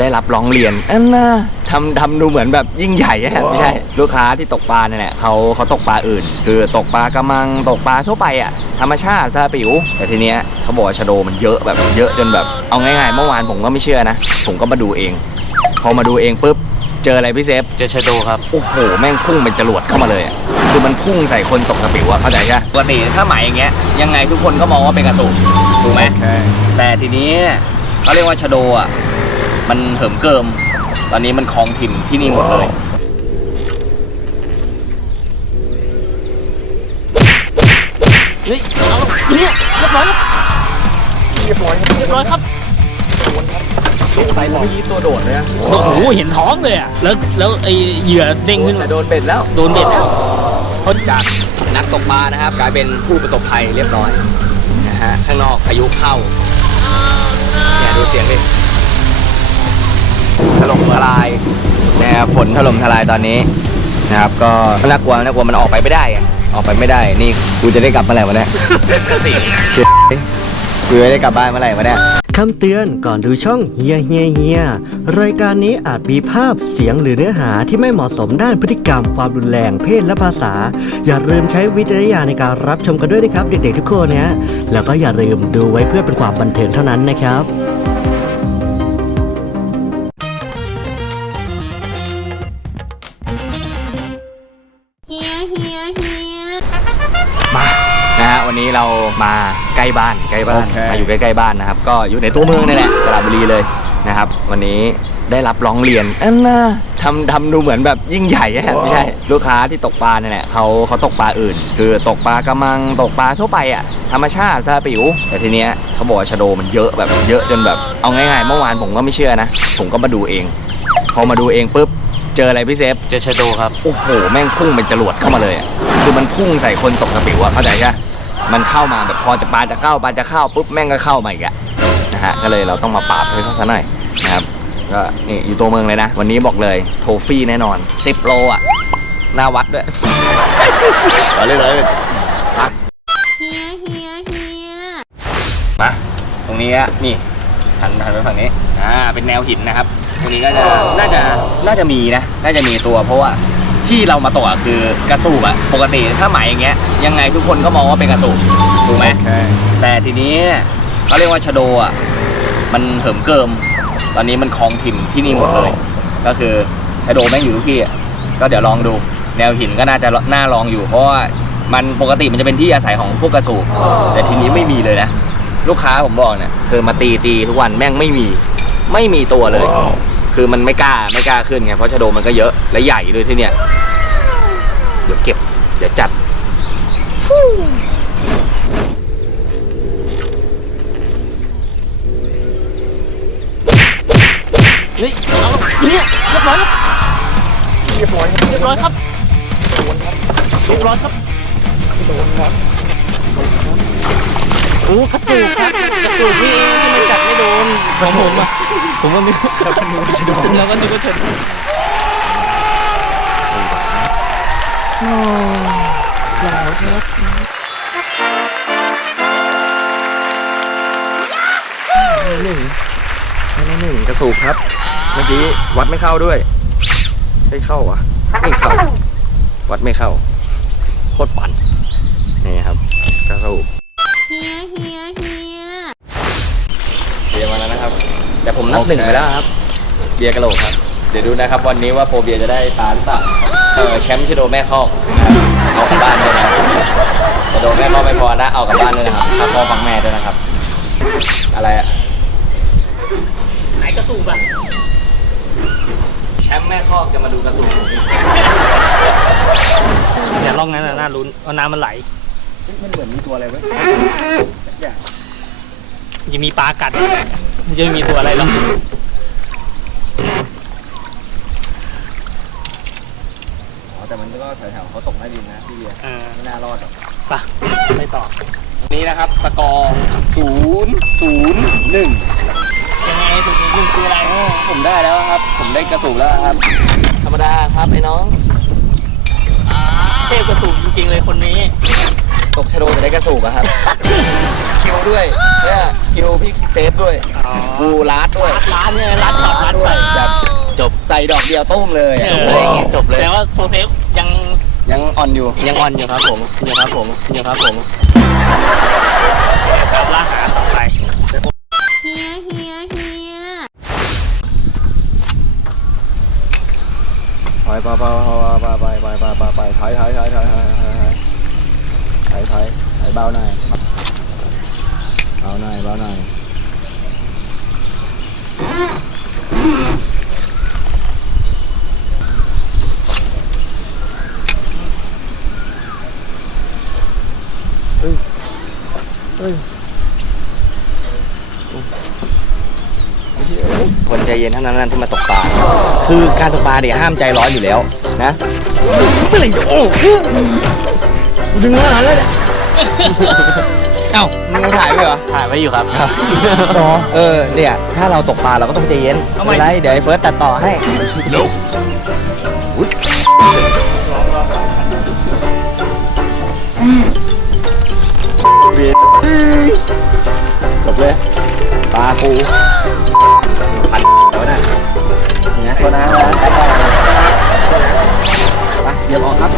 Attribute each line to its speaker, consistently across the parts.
Speaker 1: ได้รับร้องเรียนอันน่ะทำทำดูเหมือนแบบยิ่งใหญ่อะไม่ใช่ลูกค้าที่ตกปลาเนี่ยแหละเขาเขาตกปลาอื่น คือตกปลากระมังตกปลาทั่วไปอะธรรมชาติซาปิวแต่ทีเนี้ยเขาบอกว่าชะโดมันเยอะแบบเยอะจนแบบเอาง่ายๆเมื่อวานผมก็ไม่เชื่อนะ ผมก็มาดูเอง พอมาดูเองปุ๊บเจออะไรพี่เซฟ
Speaker 2: เจอชะโดครับ
Speaker 1: โอ้โห แม่งพุ่งเป็นจรวดเข้ามาเลยอะคือมันพุ่งใส่คนตกสปิวอะเข้าใจใช่ปกติถ้าหมายอย่างเงี้ย ยังไงทุกคนก็มองว่าเป็นกระสุนถูกไหม แต่ทีนี้เขาเรียกว่าชะโดอะ มันเหิมเกิม ตอนนี้มันคลองถิ่นที่นี่หมดเลย
Speaker 2: เฮ้ยเอาเนี่ยเรียบร้อยครับเรียบร้อยเรียบร้อยครับ
Speaker 1: ไปเมื่อกี้ตัวโดดเลยอะ
Speaker 2: โอ้โหเห็นท้องเลยอะแล้วแล้วไอเหยื่อเด้งขึ้น
Speaker 1: แต่โดนเบ็ดแล้ว
Speaker 2: โดนเบ็ดแล้วเขา
Speaker 1: จากนักตกปลานะครับ กลายเป็นผู้ประสบภัยเรียบร้อยนะฮะข้างนอกพายุเข้าเนี่ยดูเสียงดิ ถล่มทลายนะครับฝนถล่มทลายตอนนี้นะครับก็น่ากลัวน่ากลัวมันออกไปไม่ได้อะออกไปไม่ได้นี่กูจะได้กลับเมื่อไหร่วะเนี่ยเชื่อกูจะได้กลับบ้านเมื่อไหร่วะเนี่ย
Speaker 3: คำเตือนก่อนดูช่องเฮียเฮียเฮียรายการนี้อาจมีภาพเสียงหรือเนื้อหาที่ไม่เหมาะสมด้านพฤติกรรม ความรุนแรงเพศและภาษา อย่าลืมใช้วิจารณญาณในการรับชมกันด้วยนะครับ เด็กๆทุกคนนะแล้วก็อย่าลืมดูไว้เพื่อเป็นความบันเทิงเท่านั้นนะครับ
Speaker 1: วันนี้เรามาใกล้บ้านใกล้บ้านมาอยู่ใกล้ๆบ้านนะครับ ก็อยู่ในตัวเมืองนี่แหละสระบุรีเลยนะครับ วันนี้ได้รับร้องเรียนอันน่ะทำทำดูเหมือนแบบยิ่งใหญ่อะไม่ใช่ลูกค้าที่ตกปลาเนี่ยแหละเขาเขาตกปลาอื่น คือตกปลากระมังตกปลาทั่วไปอะธรรมชาติซาปิวแต่ทีเนี้ยเขาบอกว่าชะโดมันเยอะแบบเยอะจนแบบเอาง่ายๆเมื่อวานผมก็ไม่เชื่อนะ ผมก็มาดูเอง พอมาดูเองปุ๊บเจออะไรพี่เซฟ
Speaker 2: เจอชะโดครับ
Speaker 1: โอ้โห แม่งพุ่งเป็นจรวดเข้ามาเลยอะคือมันพุ่งใส่คนตกสปิวอะเข้าใจใช่ปะ มันเข้ามาแบบพอจะปลาจะเข้าปลาจะเข้าปุ๊บแม่งก็เข้ามาอีกอะนะฮะก็เลยเราต้องมาปราบให้เขาซะหน่อยนะครับก็นี่อยู่ตัวเมืองเลยนะ วันนี้บอกเลยโทฟี่แน่นอน 10 โลอะหน้าวัดด้วยเอาเลยเลย
Speaker 4: เฮียเฮียเฮีย
Speaker 1: มาตรงนี้อะนี่หันหันไปฝั่งนี้อ่าเป็นแนวหินนะครับตรงนี้ก็จะน่าจะน่าจะมีนะ น่าจะมีตัวเพราะว่า ที่เรามาตกอะคือกระสูบอะปกติถ้าหมายอย่างเงี้ยยังไงทุกคนก็มองว่าเป็นกระสูบถูกไหมแต่ทีนี้เขาเรียกว่าชะโดอะมันเหิมเกิม ตอนนี้มันคลองถิ่นที่นี่หมดเลย ก็คือชะโดแม่งอยู่ทุกที่อะก็เดี๋ยวลองดู แนวหินก็น่าจะน่าลองอยู่ เพราะว่ามันปกติมันจะเป็นที่อาศัยของพวกกระสูบแต่ทีนี้ไม่มีเลยนะ ลูกค้าผมบอกเนี่ยคือมาตีตีทุกวันแม่งไม่มีไม่มีตัวเลย คือมันไม่กล้าไม่กล้าขึ้นไงเพราะชะโดมันก็เยอะและใหญ่ด้วยที่เนี่ยเดี๋ยวเก็บเดี๋ยวจัด
Speaker 2: เฮ้ยเอาเนี่ยเรียบร้อยครับเรียบร้อยเรียบร้อยครับเรียบร้อยครับโดนครับ โอ้กระสูบครับกระสูบนี่เองที่มันจัดไม่โดนของผมอะผมก็ไม่รู้เราก็นึกว่าจะโดนเราก็นึกว่าจะโดน
Speaker 1: หนึ่งในหนึ่งกระสูบครับ เมื่อกี้วัดไม่เข้าด้วยไม่เข้าวะไม่เข้า วัดไม่เข้าโคตรปั่นนี่ครับ กระสูบ
Speaker 4: เฮียเฮียเฮีย
Speaker 1: เบียร์มาแล้วนะครับ แต่ผมนับหนึ่งไปแล้วครับ เบียร์กระโหลกครับ เดี๋ยวดูนะครับวันนี้ว่าโปรเบียร์จะได้ปลาหรือเปล่าเออแชมป์ชิโดแม่คอกนะครับเอากลับบ้านด้วยนะชิโดแม่คอกไม่พอนะเอากลับบ้านด้วยนะครับถ้าพ่อฟังแม่ด้วยนะครับ อะไรอะ
Speaker 2: ไหนกระสูบอะ
Speaker 1: แชมป์แม่คอกจะมาดูกระสุน
Speaker 2: เดี๋ยวลองนั้นน่ะน่าลุ้นเอาน้ำมันไหล
Speaker 1: มันเหมือนมีตัวอะไรไว้
Speaker 2: มันจะมีปลากัดมันจะไม่มีตัวอะไรหรอก
Speaker 1: อ๋อแต่มันก็แถวๆเขาตกใต้ดินนะพี่เบียร์
Speaker 2: เออ
Speaker 1: ไม่น่ารอดหรอก
Speaker 2: ไปไปต่อ
Speaker 1: วันนี้นะครับ สกอร์ศูนย์ศูนย์หนึ่ง
Speaker 2: ยังไงถูกหนึ่งคืออะไร
Speaker 1: ผมได้แล้วครับ ผมได้กระสุนแล้วครับ ธรรมดาครับไอ้น้อง
Speaker 2: เทพกระสูบจริงๆเลยคนนี้
Speaker 1: ตกชะโดจะได้กระสุนอะครับ คิวด้วยเนี่ยคิวพี่เซฟด้วย
Speaker 2: อ๋อ
Speaker 1: กูลาดด้วย
Speaker 2: ร้านเนี่ยร้านช็อตร้านช็อต
Speaker 1: จบใส่ดอกเดียวตุ้มเลย
Speaker 2: เอ
Speaker 1: อะ
Speaker 2: อ
Speaker 1: อะไรอย่างเงี้ยจบเลย
Speaker 2: แต่ว่าโปรเซสยัง
Speaker 1: ยังอ่อนอยู่
Speaker 2: ยังอ่อนอยู่ครับผมยังครับผมยังครับผมล่าหาต่อไป
Speaker 4: เฮียเฮียเฮีย
Speaker 1: ไปไปไปไปไปไปไปไปไปถอยถอยถอยถอยถอยถอยถอยถอยถอยถอย เบาหน่อยเบาหน่อยเบาหน่อยเฮ้ยเฮ้ยคนใจเย็นเท่านั้นนะที่มาตกปลา คือการตกปลาเนี่ยห้ามใจร้อนอยู่แล้วนะเมื่อไหร่จะโอ้ดึงมาแล้วเนี่ย เอ้ามึงถ่ายไว้เหรอ
Speaker 2: ถ่ายไว้อยู่ครับ
Speaker 1: เออเนี่ยถ้าเราตกปลาเราก็ต้องใจเย็น
Speaker 2: ทำไม
Speaker 1: ไม่เป็นไรเดี๋ยวไอ้เฟิร์สตัดต่อให้อุ๊ยจบเลยปลาปูพันแล้วนะเนี่ยโทษนะนะไปก่อนไปเดี๋ยวออกครับ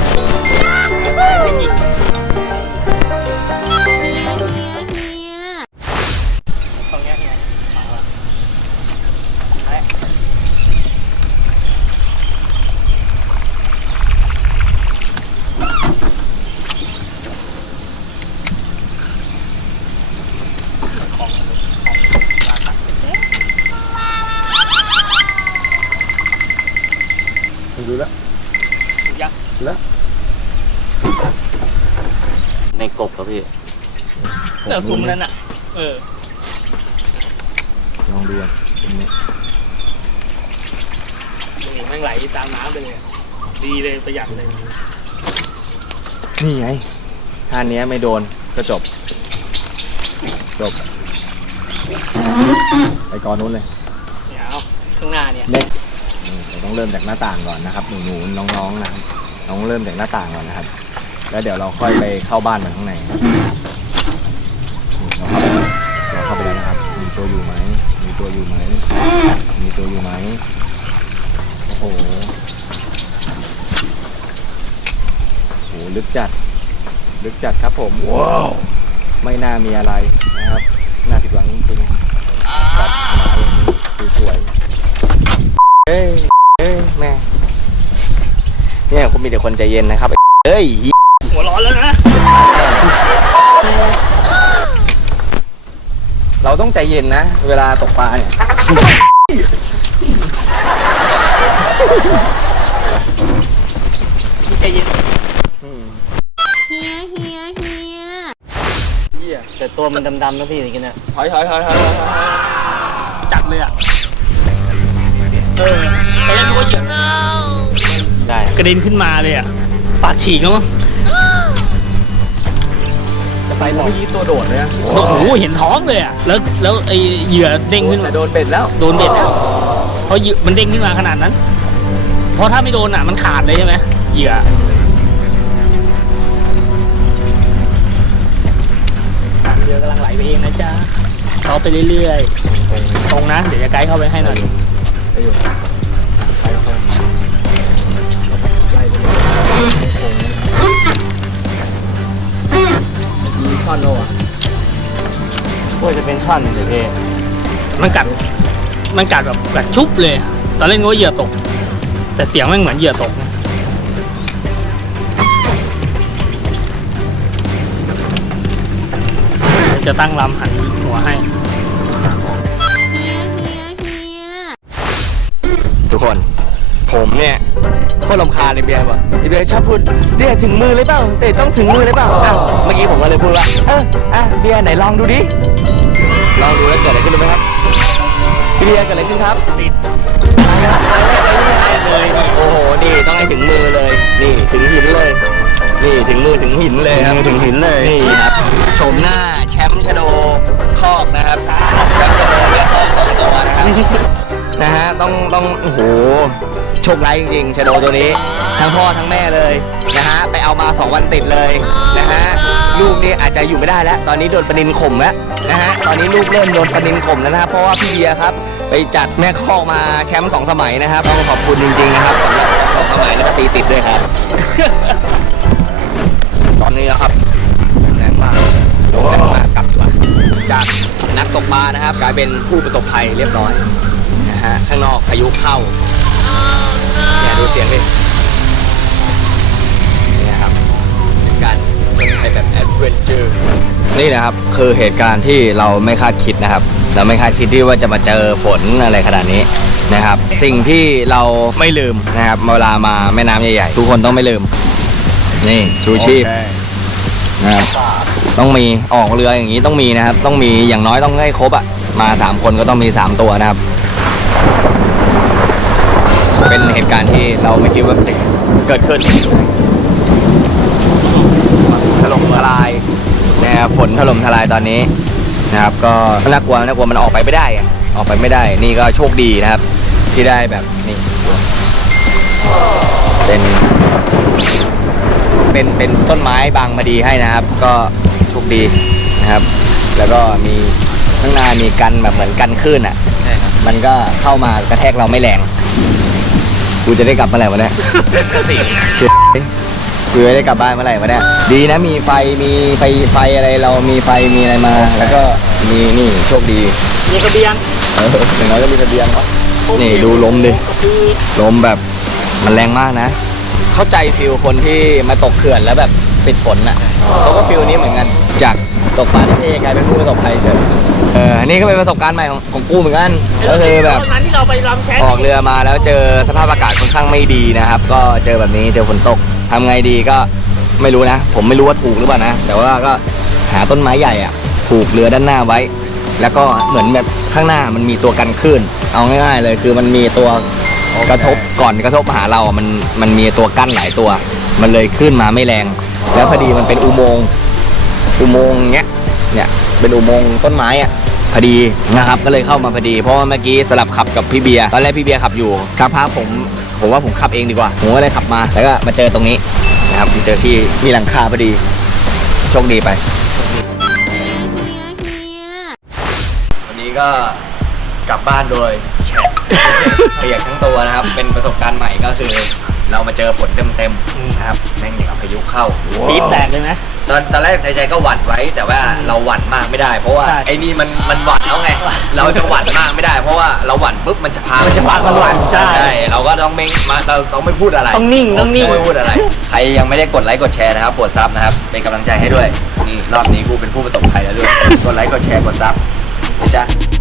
Speaker 1: แต่
Speaker 2: ซุ้มนั้นอะ เออ
Speaker 1: ลองดูอะตรงนี้
Speaker 2: โอ้โหแม่งไหลตามน้ำไปเลยอะดีเลยประหยัดเลย
Speaker 1: นี่ไงท่าเนี้ยไม่โดนก็จบ จบ ไปก่อนนู้นเลย
Speaker 2: เดี๋ยวข้างหน้าเนี่ย
Speaker 1: เล็กนี่เราต้องเริ่มจากหน้าต่างก่อนนะครับหนูหนูๆน้องๆนะครับต้องเริ่มจากหน้าต่างก่อนนะครับ แล้วเดี๋ยวเราค่อยไปเข้าบ้านมันข้างในนี่เรา อยู่ไหมโอ้โหโอ้โหลึกจัด ลึกจัดครับผมว้าวไม่น่ามีอะไรนะครับน่าผิดหวังจริงๆกับหมาอย่างนี้สวยๆเอ้ยเอ้ยแม่เนี่ยคุณมีแต่คนใจเย็นนะครับเอ้ย
Speaker 2: หัวร้อนแล้วนะ
Speaker 1: เราต้องใจเย็นนะ เวลาตกปลาเนี่ย
Speaker 2: ใจเย็น
Speaker 1: อืม
Speaker 4: เฮียเฮียเฮีย
Speaker 1: เหี้ย
Speaker 2: แต่ตัวมันดำๆนะพี่อย่างเงี้ยนะ
Speaker 1: ถอยถอยถอยถอยถอยถอย
Speaker 2: จัดเลยอะเออตอนแรกนึกว่าเหยื่อ
Speaker 1: ได้
Speaker 2: กระเด็นขึ้นมาเลยอะ ปากฉีกแล้วมั้ง
Speaker 1: จะไปเมื่อกี้ตัวโดดเลยอะ
Speaker 2: โอ้โหเห็นท้องเลยอะ แล้วแล้วไอเหยื่อเด้งขึ้นมา
Speaker 1: แต่โดนเบ็ดแล้ว
Speaker 2: โดนเบ็ดอะเพราะเหยื่อมันเด้งขึ้นมาขนาดนั้นเพ ราะถ้าไม่โดนอะมันขาดเลยใช่ไหมเหยื่อเหยื่อกำลังไหลไปเองนะจ๊ะเขาไปเรื่อยๆ ตรงนะ เดี๋ยวจะไกด์เข้าไปให้หน่อย
Speaker 1: ไปอยู่ไปแล้วค่อยไล่ไปเลยมีช่อนโลอะว่าจะเป็นช่อนเดี๋ยวเพ่
Speaker 2: มันกัด มันกัดแบบกัดชุบเลย ตอนเล่นก็เหยื่อตก แต่เสียงมันเหมือนเหยื่อตกนะเดี๋ยวจะตั้งลำหันหัวให้
Speaker 4: เฮียเฮียเฮีย
Speaker 1: ทุกคน ผมเนี่ยโคตรลำคาญเลยเบียร์บอกไอเบียร์ชอบพูดเบียร์ถึงมือเลยเปล่าเตะต้องถึงมือเลยเปล่าอะเมื่อกี้ผมก็เลยพูดว่าเอออะเบียร์ไหนลองดูดิ ลองดูแล้วเกิดอะไรขึ้นรู้ไหมครับพี่เบียร์เกิดอะไรขึ้นครับ
Speaker 2: ติด
Speaker 1: อะไรครับอะไรเลยใช่ไหมครับ
Speaker 2: เลยนี่
Speaker 1: โอ้โห นี่ต้องให้ถึงมือเลย นี่ถึงหินเลย นี่ถึงมือถึงหินเลยครับถึงหินเลย นี่ครับชมหน้าแชมป์ชะโดคอกนะครับแชมป์ชะโดและคอกสองตัวนะครับ นะฮะ ต้องต้องโอ้โหโชคร้ายจริงๆชะโดตัวนี้ ทั้งพ่อทั้งแม่เลยนะฮะ ไปเอามา2วันติดเลยนะฮะ ลูกนี่อาจจะอยู่ไม่ได้แล้ว ตอนนี้โดนปนินข่มแล้วนะฮะตอนนี้ลูกเริ่มโดนปนินข่มแล้วนะครับเพราะว่าพี่เบียร์ครับ ไปจัดแม่คอกมาแชมป์สองสมัยนะครับต้องขอบคุณจริงๆนะครับสำหรับสองสมัยแล้วก็ตีติดด้วยครับ ตอนนี้นะครับแรงมากลงแรงมากกลับดีกว่าจากนักตกปลานะครับ กลายเป็นผู้ประสบภัยเรียบร้อยนะฮะข้างนอกพายุเข้าเนี่ยดูเสียงดิ วนเจอร์นี่นะครับคือเหตุการณ์ที่เราไม่คาดคิดนะครับ เราไม่คาดคิดที่ว่าจะมาเจอฝนอะไรขนาดนี้นะครับ สิ่งที่เราไม่ลืมนะครับเวลามาแม่น้ำใหญ่ๆ ทุกคนต้องไม่ลืม นี่ชูชีพนะครับต้องมีออกเรืออย่างนี้ต้องมีนะครับ ต้องมีอย่างน้อยต้องให้ครบอะมาสามคนก็ต้องมีสามตัวนะครับ เป็นเหตุการณ์ที่เราไม่คิดว่าจะเกิดขึ้นถล่มทลาย นะครับฝนถล่มทลายตอนนี้นะครับ ก็น่ากลัวน่ากลัวมันออกไปไม่ได้อะออกไปไม่ได้ นี่ก็โชคดีนะครับ ที่ได้แบบนี่เป็นเป็นเป็นต้นไม้บางพอดีให้นะครับ ก็โชคดีนะครับ แล้วก็มีข้างหน้ามีกันแบบเหมือนกันคลื่นอะมันก็เข้ามากระแทกเราไม่แรง กูจะได้กลับเมื่อไหร่วะเนี่ยเชื่อ กูจะได้กลับบ้านเมื่อไหร่วะเนี่ยดีนะมีไฟมีไฟไฟอะไรเรามีไฟมีอะไรมา แล้วก็มีนี่โชคดี
Speaker 2: มีกระเบียง
Speaker 1: เอออย่างน้อยก็มีระเบียงวะนี่ดูลมดิ
Speaker 2: คือ
Speaker 1: ลมแบบมันแรงมากนะ เข้าใจฟิลคนที่มาตกเขื่อนแล้วแบบปิดฝนอะเขาก็ฟิลนี้เหมือนกัน จากตกปลาที่เอกลายเป็นผู้ประสบภัยเฉยเอออันนี่ก็เป็นประสบการณ์ใหม่ของของกูเหมือนกันก็คือแบบ
Speaker 2: ตอนนั้นที่เราไปรำแช
Speaker 1: ออกเรือมาแล้วเจอสภาพอากาศค่อนข้างไม่ดีนะครับ ก็เจอแบบนี้เจอฝนตก ทำไงดีก็ไม่รู้นะ ผมไม่รู้ว่าถูกหรือเปล่านะ แต่ว่าก็หาต้นไม้ใหญ่อะผูกเรือด้านหน้าไว้ แล้วก็เหมือนแบบข้างหน้ามันมีตัวกันคลื่นเอาง่าย ๆ เลยคือมันมีตัวกระทบก่อนกระทบมาหาเราอะมันมันมีตัวกั้นหลายตัว มันเลยขึ้นมาไม่แรง แล้วพอดีมันเป็นอุโมงค์อุโมงค์เนี้ยเนี่ยเป็นอุโมงค์ต้นไม้อะพอดีนะครับก็เลยเข้ามาพอดี เพราะว่าเมื่อกี้สลับขับกับพี่เบียร์ตอนแรกพี่เบียร์ขับอยู่สักพักผม ผมว่าผมขับเองดีกว่า ผมก็เลยขับมาแล้วก็มาเจอตรงนี้นะครับมาเจอที่มีหลังคาพอดีโชคดีไป
Speaker 4: เฮียเฮีย
Speaker 1: วันนี้ก็กลับบ้านโดยแฉะเปียกทั้งตัวนะครับ เป็นประสบการณ์ใหม่ก็คือ เรามาเจอฝนเต็มๆนะครับแม่งอย่างกับพายุเข้า
Speaker 2: ปี๊บแตกเลยไหม
Speaker 1: ตอนตอนแรกใจใจก็หวั่นไว้ แต่ว่าเราหวั่นมากไม่ได้ เพราะว่า
Speaker 2: ใช่
Speaker 1: ไอ้นี่มันมันหวั่นแล้วไง เราจะหวั่นมากไม่ได้ เพราะว่าเราหวั่นปุ๊บมันจะพา
Speaker 2: มันจะพาเราหวั่ นใช่
Speaker 1: เราก็ต้องไม่มาเราต้องไม่พูดอะไร
Speaker 2: ต้องนิ่งต้องนิ่ง
Speaker 1: ไม่พูดอะไร ใครยังไม่ได้กดไลค์กดแชร์นะครับกดซับนะครับเป็นกำลังใจให้ด้วยนี่รอบนี้กูเป็นผู้ประสบภัยแล้วด้วยกดไลค์กดแชร์กดซับนะจ๊ะ